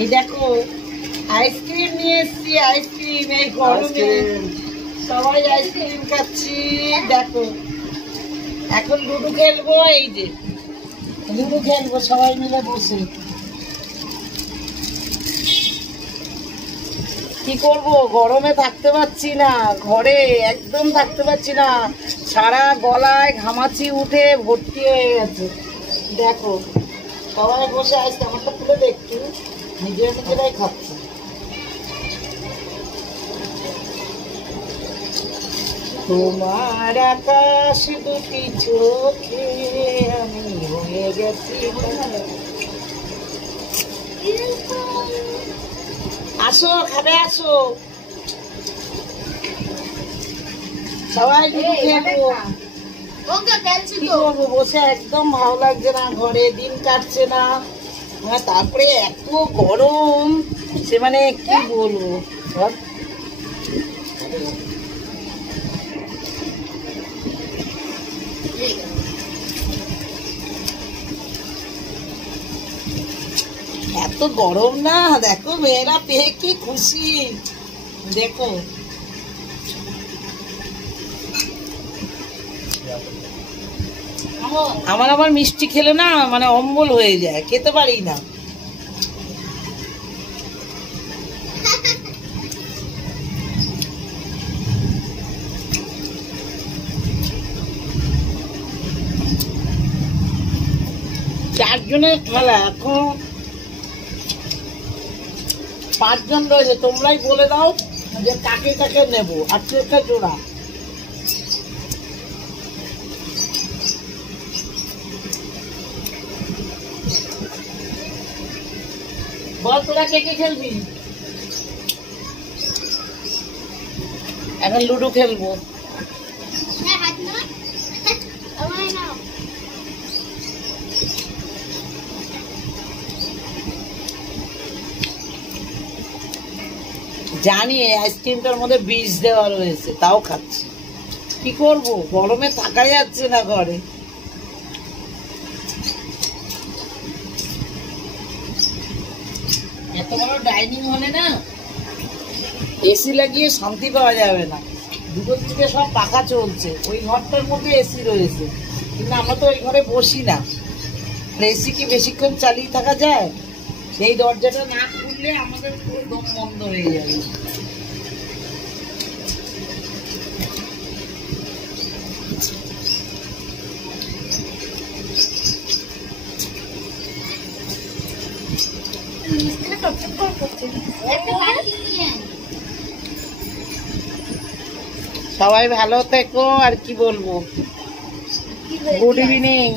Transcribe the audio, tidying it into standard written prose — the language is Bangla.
এই দেখো আইসক্রিম নিয়ে এসছি, আইসক্রিম এই গরমে সবাই আইসক্রিম খাচ্ছি। দেখো এখন লুডো খেলবো, এই যে লুডো খেলবো সবাই মিলে বসে। কি করব, গরমে থাকতে পারছি না, ঘরে একদম থাকতে পারছি না, সারা গলায় ঘামাচি উঠে ভর্তি হয়ে গেছে। দেখো সবাই বসে আসছে, আমারটা তুলে দেখছি, নিজেরাই খাচ্ছে। তোমার আকাশ দুটি চোখে আমি হয়ে গেছি। আসো খাবে, আসো সবাই খেলবো। কি করবো বসে, একদম ভালো লাগছে না, ঘরে দিন কাটছে না। তারপরে এত গরম, সে মানে কি বলবো। এত গরম না, দেখো মেয়েরা পেয়ে কি খুশি। দেখো আমার আবার মিষ্টি খেলে না মানে অম্বল হয়ে যায়, খেতে পারি না। চারজনের খেলা, এখন 5 জন রয়েছে। তোমরাই বলে দাও যে কাকে কাকে নেবো, আর একটা জোড়া। বল তোরা কে কে খেলবি? এখন লুডো খেলবো। জানি আইসক্রিমটার মধ্যে বীজ দেওয়া রয়েছে, তাও খাচ্ছি। কি করব, গরমে থাকা যাচ্ছে না ঘরে। এত বড় ডাইনিং হলে না এসি লাগিয়ে শান্তি পাওয়া যাবে না। দুটো থেকে সব পাখা চলছে, ওই ঘরটার মধ্যে এসি রয়েছে, কিন্তু আমরা তো ওই ঘরে বসি না। এসি কি বেশিক্ষণ চালিয়ে থাকা যায়? সেই দরজাটা না খুললে আমাদের পুরো দম বন্ধ হয়ে যাবে। সবাই ভালো থেকো, আর কি বলবো। Good evening.